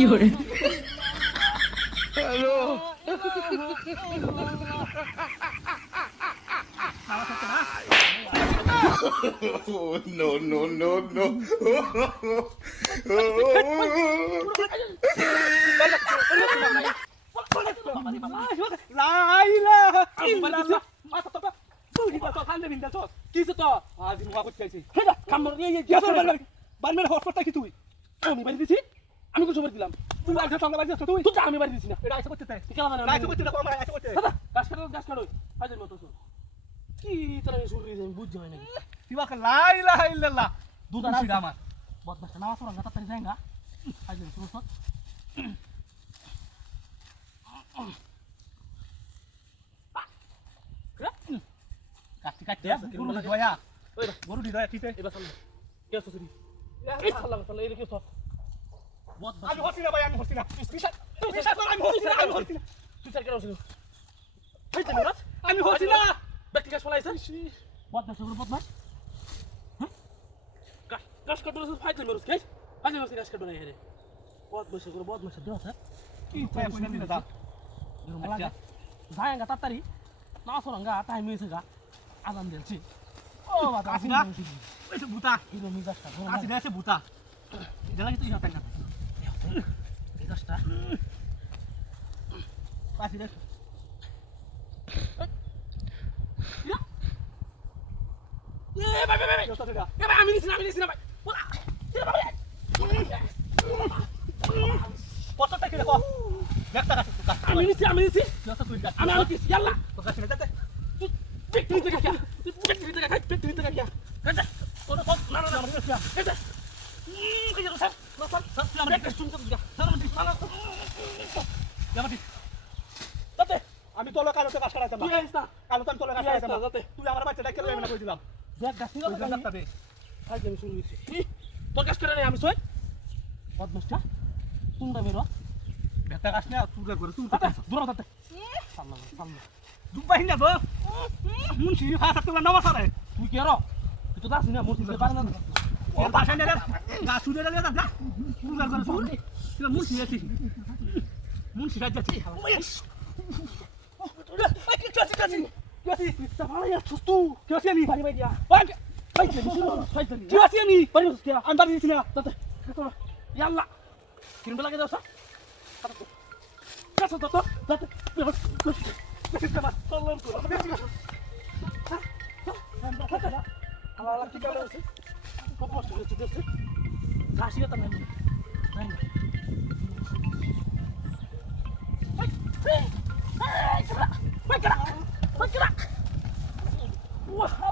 fiore. Oh, no, no, no, no. কিছু তো আজি মুখা করতে আইছি কামড় নিয়ে বারমের হসপিটাল কি তুই আমি বাড়ি দিছি আমি কিছু করে দিলাম তুই আইছ সঙ্গে বাড়ি যাচ্ছ তুই আমি বাড়ি দিছি না এটা আইছ করতে তাই কেন মানে আইছ করতে কম আইছ করতে গাছ কাটো হাজার মতো কি তোরা শুরু হইছে আমি বুঝ যাই না দিবাকে লা ইলাহা ইল্লাল্লাহ দুধ আর সিধা আমার বদমাশ না আসো রঙা তাড়াতাড়ি যায়গা হাজার শুরু কর কাটি কাটি গরু দয়া গরু দি দয়া ঠিক আছে এবার সামনে কে আছো তুই এই সালাম সালাম এই কি তো বদমাশ আমি হচ্ছি না ভাই আমি হচ্ছি না বিশ্বাস কর আমি হচ্ছি না তুই স্যার কেন ছিল এই তো রাত আমি হচ্ছি না ব্যক্তি কাজ ফলাইছেন বদমাশ বদমাশ গাছ কাটলো ফাইতে মরুস কে আজ মরুস গাছ কাটবে না রে বদমাশ দেও স্যার কি পায় কইনা দিলা দা আচ্ছা যায়গা তাড়াতাড়ি না সরঙ্গা টাইম হয়েছে গা আজান দিলছি ও বাবা আসি না ওই তো ভূতা হিরো মিজাজটা আসি না এসে ভূতা এটা লাগি তো ইয়া তাই না এই গাছটা আসি না এ ভাই আমি নিছি না ভাই কতটা কি দেখো একটা কাছে তো কাছে আমি নিছি যত তুই কাছে আমি আনছি ইয়াল্লা তো কাছে যেতে পেট্রি থেকে গিয়া পেট্রি থেকে গিয়া কাটা কোনো কত না না মানে কি কাটা কি যেন স্যার না স্যার তুই আমার একটা শুনতে গিয়া স্যার জামাটি তাতে আমি তোলা কালো কাজ করাইতাম তুই আইস না কালো তো তোলা কাজ তুই আইস করাইতাম না যাতে তুই আমার বাচ্চাটা কেন আমি না কই দিলাম দেখ গাছ কই দিলাম নিয়ে তাতে আজ আমি শুনে গেছি তোর কাজ করে নাই আমি সই বদমাশটা তোমরা মেরো বেটা কাজ না তুই করে তুই দূর হতে সামনে দুবাই না গো মুন্সি ভাষা তোলা নবা সারে তুই কি আরো তুই তো দাস না মূর্তি পারে না ও ভাষা নেলে গা শুনে নেলে না তুই করে শুন তুই মুন্সি আছি মুন্সি রাজ যাচ্ছি কি তা ভালো ইয়া ছুস্তু কি আছি আমি বাড়ি দিয়া কি আছি আমি বাড়ি হচ্ছে আন্দার দিছি না তাতে ইয়াল্লা কিনবে লাগে দাও স্যার কাছে তো তাতে Allah kita bersih. Kopos itu bersih. Kasih tangan ini. Hei, gerak. Wah,